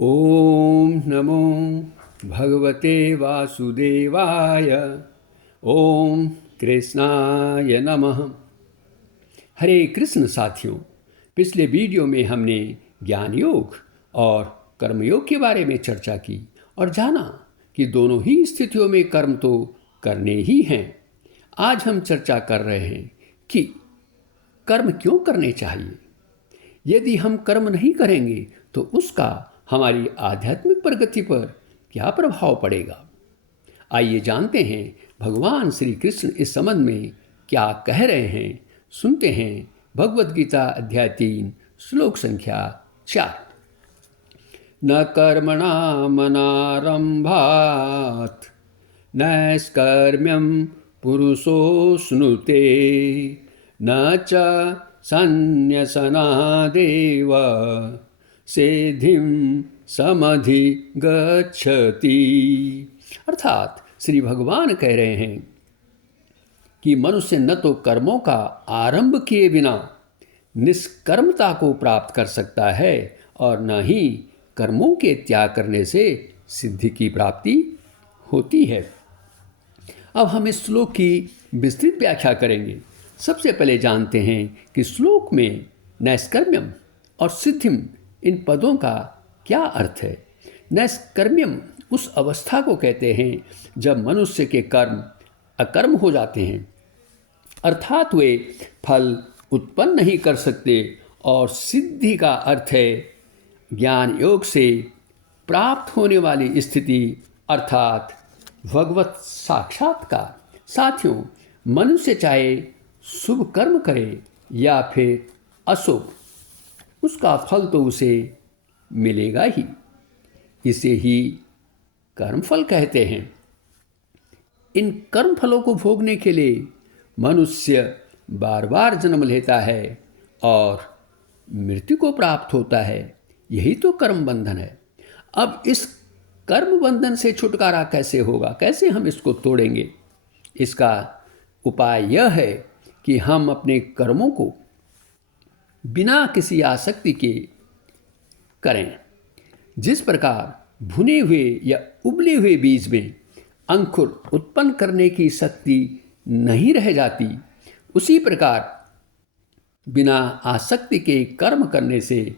ओम नमो भगवते वासुदेवाय। ओम कृष्णाय नमः। हरे कृष्ण साथियों, पिछले वीडियो में हमने ज्ञान योग और कर्मयोग के बारे में चर्चा की और जाना कि दोनों ही स्थितियों में कर्म तो करने ही हैं। आज हम चर्चा कर रहे हैं कि कर्म क्यों करने चाहिए। यदि हम कर्म नहीं करेंगे तो उसका हमारी आध्यात्मिक प्रगति पर क्या प्रभाव पड़ेगा। आइए जानते हैं भगवान श्री कृष्ण इस संबंध में क्या कह रहे हैं। सुनते हैं भगवद गीता अध्याय 3 श्लोक संख्या 4। न कर्मणामनारंभात् नैष्कर्म्यं पुरुषोऽश्नुते न च संन्यसनादेव सिद्धिं समधिगच्छति। अर्थात श्री भगवान कह रहे हैं कि मनुष्य न तो कर्मों का आरंभ किए बिना निष्कर्मता को प्राप्त कर सकता है और न ही कर्मों के त्याग करने से सिद्धि की प्राप्ति होती है। अब हम इस श्लोक की विस्तृत व्याख्या करेंगे। सबसे पहले जानते हैं कि श्लोक में नैष्कर्म्यम और सिद्धिम इन पदों का क्या अर्थ है। नैष्कर्म्यम उस अवस्था को कहते हैं जब मनुष्य के कर्म अकर्म हो जाते हैं, अर्थात वे फल उत्पन्न नहीं कर सकते। और सिद्धि का अर्थ है ज्ञान योग से प्राप्त होने वाली स्थिति, अर्थात भगवत साक्षात्कार। साथियों, मनुष्य चाहे शुभ कर्म करे या फिर अशुभ, उसका फल तो उसे मिलेगा ही। इसे ही कर्मफल कहते हैं। इन कर्म फलों को भोगने के लिए मनुष्य बार बार जन्म लेता है और मृत्यु को प्राप्त होता है। यही तो कर्म बंधन है। अब इस कर्म बंधन से छुटकारा कैसे होगा, कैसे हम इसको तोड़ेंगे? इसका उपाय यह है कि हम अपने कर्मों को बिना किसी आसक्ति के करें। जिस प्रकार भुने हुए या उबले हुए बीज में अंकुर उत्पन्न करने की शक्ति नहीं रह जाती, उसी प्रकार बिना आसक्ति के कर्म करने से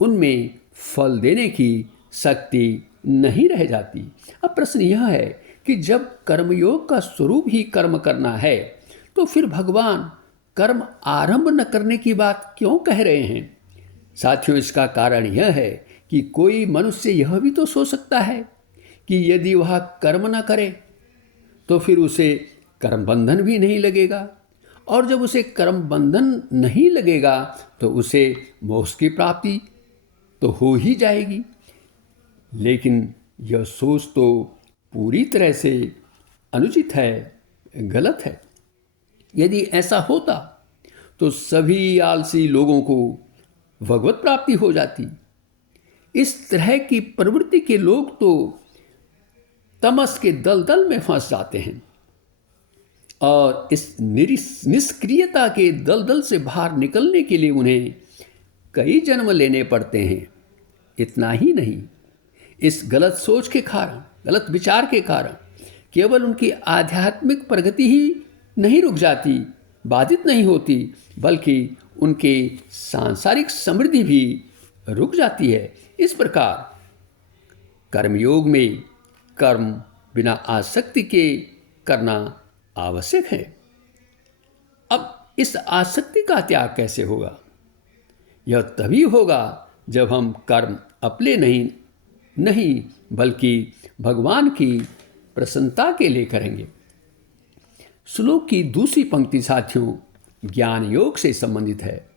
उनमें फल देने की शक्ति नहीं रह जाती। अब प्रश्न यह है कि जब कर्मयोग का स्वरूप ही कर्म करना है, तो फिर भगवान कर्म आरंभ न करने की बात क्यों कह रहे हैं? साथियों, इसका कारण यह है कि कोई मनुष्य यह भी तो सोच सकता है कि यदि वह कर्म न करे तो फिर उसे कर्म बंधन भी नहीं लगेगा, और जब उसे कर्म बंधन नहीं लगेगा तो उसे मोक्ष की प्राप्ति तो हो ही जाएगी। लेकिन यह सोच तो पूरी तरह से अनुचित है, गलत है। यदि ऐसा होता तो सभी आलसी लोगों को भगवत प्राप्ति हो जाती। इस तरह की प्रवृत्ति के लोग तो तमस के दलदल में फंस जाते हैं और इस निष्क्रियता के दलदल से बाहर निकलने के लिए उन्हें कई जन्म लेने पड़ते हैं। इतना ही नहीं, इस गलत सोच के कारण, गलत विचार के कारण केवल उनकी आध्यात्मिक प्रगति ही नहीं रुक जाती, बाधित नहीं होती, बल्कि उनके सांसारिक समृद्धि भी रुक जाती है। इस प्रकार कर्मयोग में कर्म बिना आसक्ति के करना आवश्यक है। अब इस आसक्ति का त्याग कैसे होगा? यह तभी होगा जब हम कर्म अपने नहीं बल्कि भगवान की प्रसन्नता के लिए करेंगे। श्लोक की दूसरी पंक्ति साथियों ज्ञान योग से संबंधित है।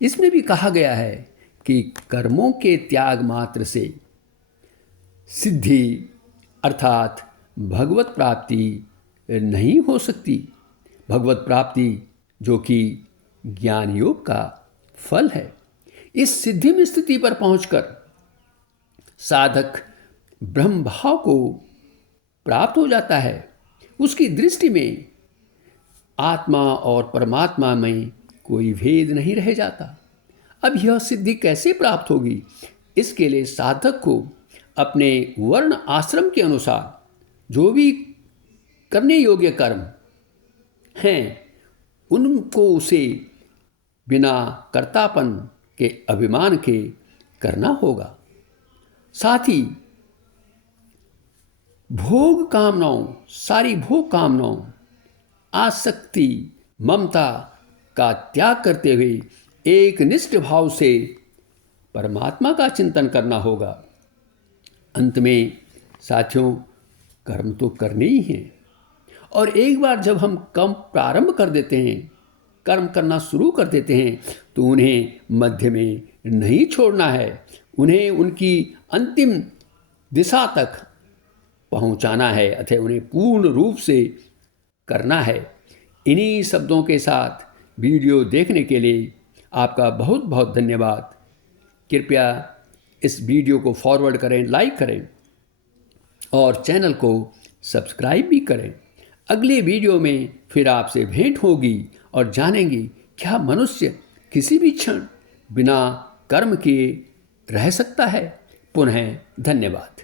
इसमें भी कहा गया है कि कर्मों के त्याग मात्र से सिद्धि अर्थात भगवत प्राप्ति नहीं हो सकती। भगवत प्राप्ति जो कि ज्ञान योग का फल है। इस सिद्धि में स्थिति पर पहुंचकर साधक ब्रह्म भाव को प्राप्त हो जाता है। उसकी दृष्टि में आत्मा और परमात्मा में कोई भेद नहीं रह जाता। अब यह सिद्धि कैसे प्राप्त होगी? इसके लिए साधक को अपने वर्ण आश्रम के अनुसार जो भी करने योग्य कर्म हैं उनको उसे बिना कर्तापन के अभिमान के करना होगा। साथ ही भोग कामनाओं, सारी भोग कामनाओं, आसक्ति, ममता का त्याग करते हुए एक निष्ठ भाव से परमात्मा का चिंतन करना होगा। अंत में साथियों, कर्म तो करने ही हैं, और एक बार जब हम कर्म प्रारंभ कर देते हैं, कर्म करना शुरू कर देते हैं, तो उन्हें मध्य में नहीं छोड़ना है। उन्हें उनकी अंतिम दिशा तक पहुंचाना है, अतः उन्हें पूर्ण रूप से करना है। इन्हीं शब्दों के साथ वीडियो देखने के लिए आपका बहुत बहुत धन्यवाद। कृपया इस वीडियो को फॉरवर्ड करें, लाइक करें और चैनल को सब्सक्राइब भी करें। अगले वीडियो में फिर आपसे भेंट होगी और जानेंगे क्या मनुष्य किसी भी क्षण बिना कर्म किए रह सकता है। पुनः धन्यवाद।